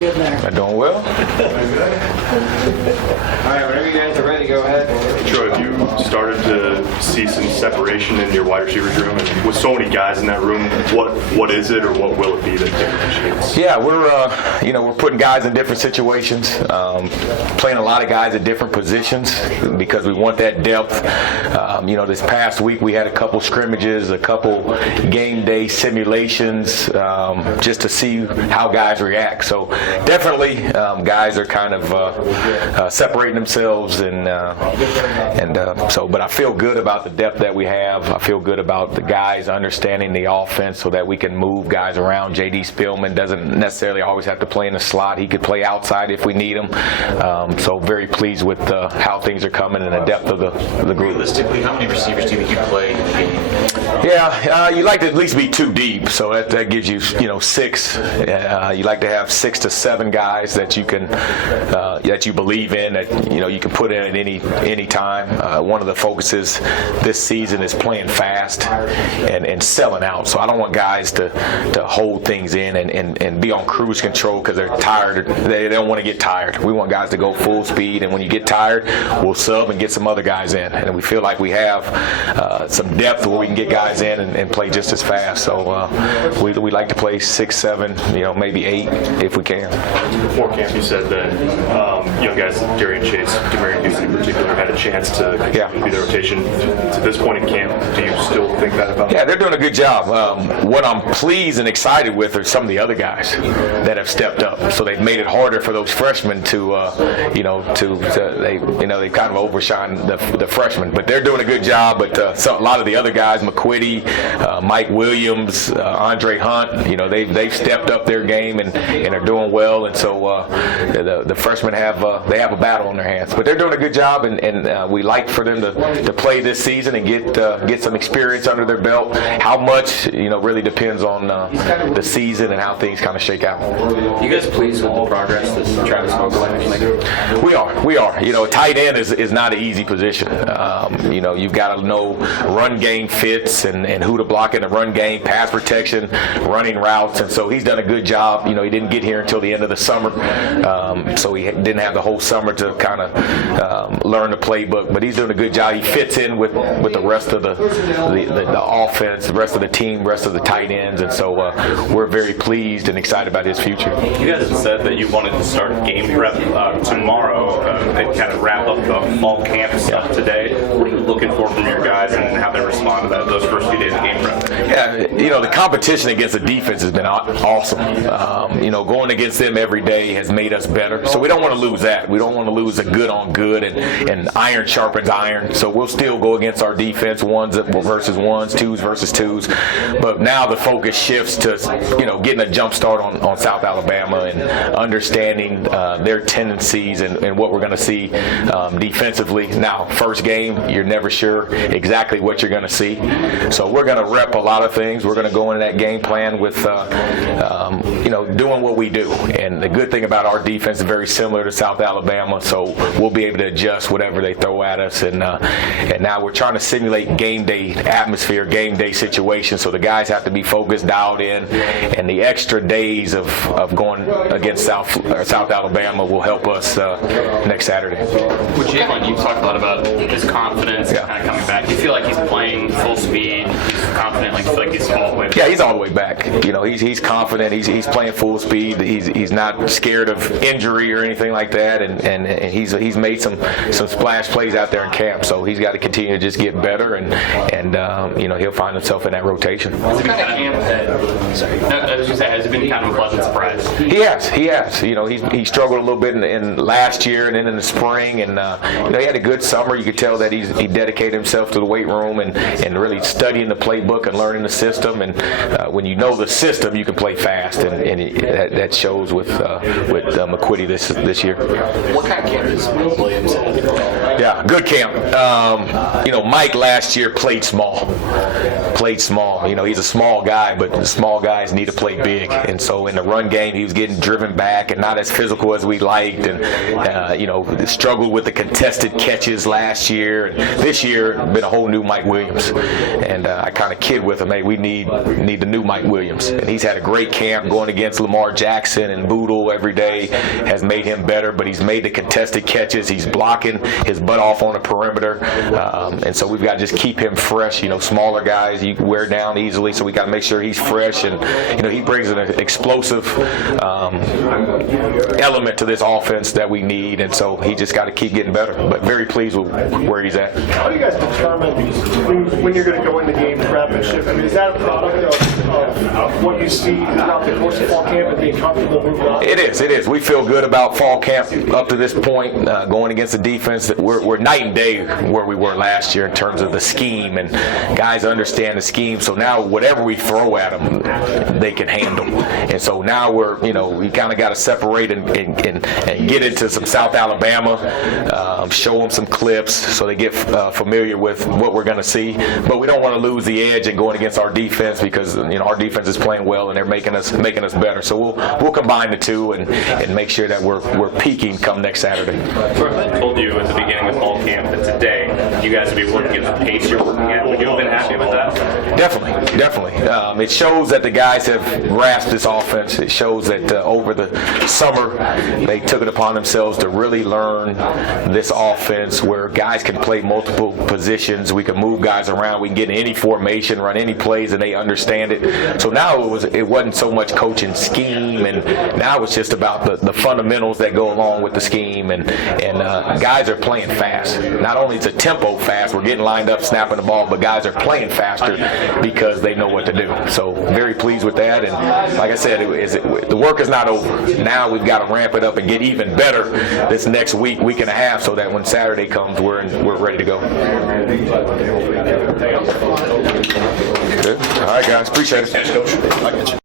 I'm doing well. All right, whenever you guys are ready, go ahead. Troy, have you started to see some separation in your wide receivers room? And with so many guys in that room, what is it or what will it be that differentiates? Yeah, we're putting guys in different situations, playing a lot of guys at different positions because we want that depth. This past week we had a couple scrimmages, a couple game day simulations, just to see how guys react. So definitely, guys are kind of separating themselves, but I feel good about the depth that we have. I feel good about the guys understanding the offense so that we can move guys around. J.D. Spielman doesn't necessarily always have to play in the slot. He could play outside if we need him. So very pleased with how things are coming and the depth of the group. Realistically, how many receivers do you think you play in a game? Yeah, you like to at least be two deep, so that gives you six. You like to have 6 to 7 guys that you can that you believe in, that you can put in at any time. One of the focuses this season is playing fast and selling out. So I don't want guys to hold things in and be on cruise control because they're tired. They don't want to get tired. We want guys to go full speed, and when you get tired, we'll sub and get some other guys in. And we feel like we have some depth where we can get guys in and play just as fast. So we like to play 6, 7, maybe 8 if we can. Before camp, you said that young guys, Darian Chase, Demarion Houston in particular, had a chance to be the rotation. To this point in camp, do you still think that about them? Yeah, they're doing a good job. What I'm pleased and excited with are some of the other guys that have stepped up. So they've made it harder for those freshmen to kind of overshine the freshmen. But they're doing a good job. But a lot of the other guys, McQuitty, Mike Williams, Andre Hunt, they've stepped up their game and are doing well. And so the freshmen have a battle on their hands. But they're doing a good job, and we like for them to play this season and get some experience under their belt. How much, really depends on the season and how things kind of shake out. You guys pleased with the progress that Travis Mosley making? We are. Tight end is not an easy position. You've got to know run game fits and who to block in the run game, pass protection, running routes, and so he's done a good job. He didn't get here until the end of the summer, so he didn't have the whole summer to kind of learn the playbook, but he's doing a good job. He fits in with the rest of the offense, the rest of the team, rest of the tight ends, and so we're very pleased and excited about his future. You guys have said that you wanted to start game prep tomorrow and kind of wrap up the fall camp stuff today. What are you looking for from your guys and how they respond to those first few days of game prep? Yeah, the competition against the defense has been awesome. Going against them every day has made us better. So we don't want to lose that. We don't want to lose a good on good and iron sharpens iron. So we'll still go against our defense, ones versus ones, twos versus twos. But now the focus shifts to, getting a jump start on South Alabama and understanding their tendencies and what we're going to see defensively. Now, first game, you're never sure exactly what you're going to see. So we're going to rep a lot of things. We're going to go into that game plan with, doing what we do. And the good thing about our defense is very similar to South Alabama, so we'll be able to adjust whatever they throw at us. And now we're trying to simulate game day atmosphere, game day situation, so the guys have to be focused, dialed in, and the extra days of going against South Alabama will help us next Saturday. With Jalen, you talked a lot about his confidence kind of coming back. Do you feel like he's playing full speed? He's confident, like you feel like he's all the way back? Yeah, he's all the way back. He's confident. He's playing full speed. He's not scared of injury or anything like that, and he's made some splash plays out there in camp. So he's got to continue to just get better, and he'll find himself in that rotation. Has it been has it been kind of a pleasant surprise? He has. He struggled a little bit in last year and then in the spring, and he had a good summer. You could tell that he dedicated himself to the weight room and really studying the playbook and learning the system. And when you know the system, you can play fast, and that shows with McQuitty this year. What kind of camp is Williams in? Yeah, good camp. Mike last year played small. He's a small guy, but the small guys need to play big. And so in the run game, he was getting driven back and not as physical as we liked, and struggled with the contested catches last year. And this year, been a whole new Mike Williams. And I kind kid with him, hey, we need the new Mike Williams. And he's had a great camp going against Lamar Jackson and Boodle every day has made him better, but he's made the contested catches. He's blocking his butt off on the perimeter. And so we've got to just keep him fresh. Smaller guys, you wear down easily, so we got to make sure he's fresh. And, he brings an explosive element to this offense that we need. And so he just got to keep getting better. But very pleased with where he's at. How do you guys determine when you're going to go into game prep and shift? I mean, is that a product of what you see throughout the course of fall camp and being comfortable moving on? It is. We feel good about fall camp up to this point, going against the defense. We're night and day where we were last year in terms of the scheme, and guys understand the scheme. So now whatever we throw at them, they can handle. And so now we kind of got to separate and get into some South Alabama, show them some clips so they get familiar with what we're going to see. But we don't want to lose the edge and going against our defense because our defense is playing well and they're making us better. So we'll combine the two and make sure that we're peaking come next Saturday. I told you at the beginning of fall camp that today you guys would be working at the pace you're working at. Would you have been happy with that? Definitely. It shows that the guys have grasped this offense. It shows that over the summer they took it upon themselves to really learn this offense where guys can play multiple positions. We can move guys around. We can get in any formation, run any plays, and they understand it. So now it wasn't so much coaching scheme, and now it's just about the fundamentals that go along with the scheme. And guys are playing fast. Not only is the tempo fast, we're getting lined up, snapping the ball, but guys are playing faster because they know what to do. So very pleased with that. And like I said, the work is not over. Now we've got to ramp it up and get even better this next week and a half, so that when Saturday comes, we're ready to go. Good. All right, guys. Appreciate it.